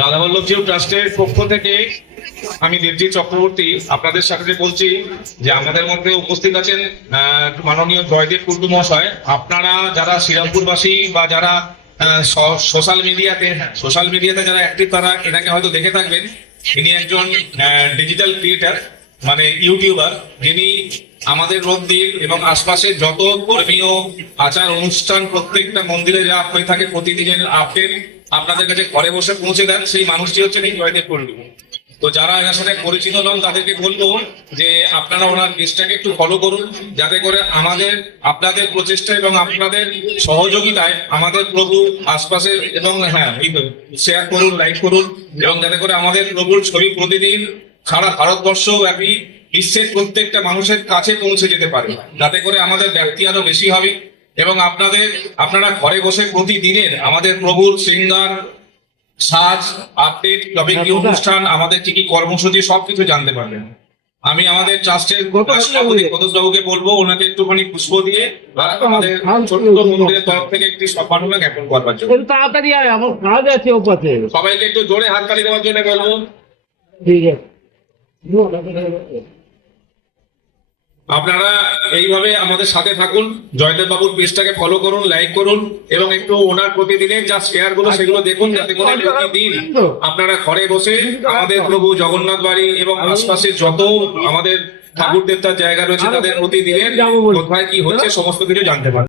রাধাবল্লভজিউ ট্রাস্টের পক্ষ থেকে আমি দেবজিৎ চক্রবর্তী আপনাদের সাথে বলছি যে আমাদের মধ্যে উপস্থিত আছেন মাননীয় জয়দেব কুন্ডু মহাশয়। আপনারা যারা শ্রীরামপুরবাসী বা যারা সোশ্যাল মিডিয়াতে যারা অ্যাক্টিভ তারা এনাকে হয়তো দেখে থাকবেন। ইনি একজন ডিজিটাল ক্রিয়েটার মানে ইউটিউবার, যিনি আমাদের মন্দির এবং আশপাশের যত ধর্মীয় আচার অনুষ্ঠান প্রত্যেকটা মন্দিরে যা হয়ে থাকে প্রতিদিনের আপডেট আপনাদের কাছে ঘরে বসে পৌঁছে দেন। সেই মানুষটি হচ্ছেন এই জয়দেব কুন্ডু। তো যারা এর সাথে পরিচিত নন তাদেরকে বলবো যে আপনারা ওনার পেজটাকে একটু ফলো করুন, যাতে করে আপনাদের প্রচেষ্টা এবং আপনাদের সহযোগিতায় আমাদের প্রভু আশপাশে এবং শেয়ার করুন, লাইক করুন, এবং যাতে করে আমাদের প্রভুর ছবি প্রতিদিন সারা ভারতবর্ষ ব্যাপী বিশ্বের প্রত্যেকটা মানুষের কাছে পৌঁছে যেতে পারে, যাতে করে আমাদের ব্যাপ্তি আরো বেশি হবে এবং আপনারা ঘরে বসে প্রতিদিনের আমাদের প্রভুর শৃঙ্গার, সাজ, আপডেট, টপিক, অনুষ্ঠান, আমাদের কি কি কর্মসূচি সবকিছু জানতে পারবেন। আমি আমাদের ট্রাস্টের সভাপতি বলবো ওনাকে একটুখানি পুষ্প দিয়ে আমাদের ছোট্ট মন্দিরের তরফ থেকে একটি সম্মাননা জ্ঞাপন করবার জন্য। তাড়াতাড়ি আয়, আমার কাজ আছে ও পাশে। সবাইকে একটু জোরে হাততালি দেওয়ার জন্য বলবো। ঠিক আছে, আপনারা এইভাবে আমাদের সাথে থাকুন, জয়দেব বাবুর পেজটাকে ফলো করুন, লাইক করুন এবং একটু ওনার প্রতিদিনের যা শেয়ার গুলো সেগুলো দেখুন, যাতে করে প্রতিদিন আপনারা ঘরে বসে আমাদের প্রভু জগন্নাথ বাড়ি এবং আশপাশের যত আমাদের ঠাকুর দেবতার জায়গা রয়েছে তাদের প্রতিদিনের কোথায় কি হচ্ছে সমস্ত কিছু জানতে পারেন।